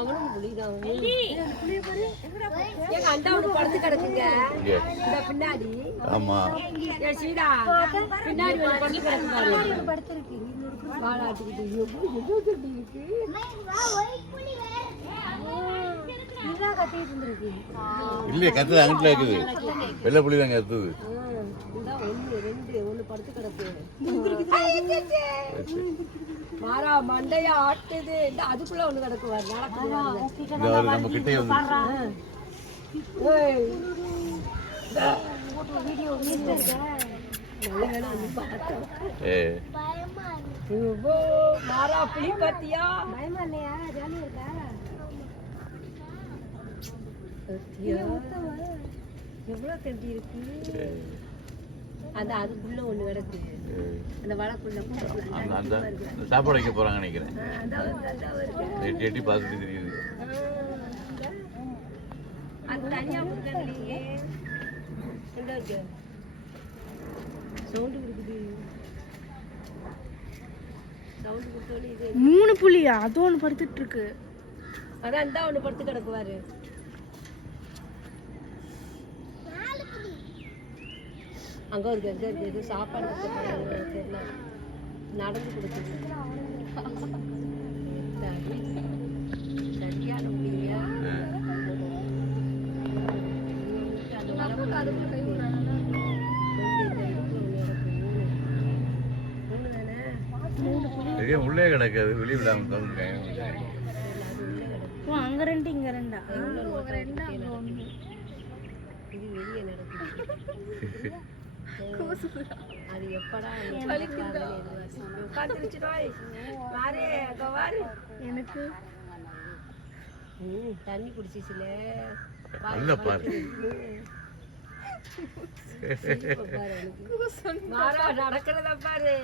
அவனும் புலிதான். எங்க அண்டா ஒண்ணு படுத்து கிடக்குங்க இந்த பின்னாடி. ஆமா சீடா பின்னாடி ஒரு படுத்து கிடக்கு பாரு. படுத்துருக்கு வாழாட்டிக்கிட்டு இருக்கு. இல்லையே கத்துது அங்கிட்ட இருக்குது. வெள்ளை புலி தான் கத்துது. ஒண்ணு படுத்து கிடக்கு. மாறா மண்டையா ஆட்டுது. அதுக்குள்ள ஒண்ணு கிடக்குவாரு. நம்ம கிட்டே வந்து மாறா புலி பாத்தியா? பயமா இல்லையா? ஜாலியா இருக்கா? எவ்வளவு கட்டி இருக்கு. அந்த அதுக்குள்ள ஒண்ணு கிடக்கு. அந்த வளக்குள்ள அந்த சாப்பாடு வைக்க போறாங்க நினைக்கிறேன். எட்டி எட்டி பார்த்துட்டு தெரியுது. அது தனியா கொடுக்கலையே. எங்க இருக்கு? சவுண்ட் கொடுக்குது. சவுண்ட் கொடுத்தோடி இது 3 புலியா? அது ஒன்று படுத்துட்டு இருக்கு. அதான் அந்த ஒன்று படுத்து கிடக்குவாரு. அங்கே ஒரு எங்கே இருக்குது? எதுவும் சாப்பாடு தெரியல. நடந்து கொடுக்குது. சரியான முடிய அந்த வரவுக்கு அதுக்குள்ள கை விடுறாங்க. உள்ளே கிடக்காது. வெளியே விடாம தோணுங்க. அங்க ரெண்டு இங்க ரெண்டா? இது வெளியே நடக்குது. அது எப்படா எனக்கு தண்ணி குடிச்சிச்சுல நடக்கிறத பாரு.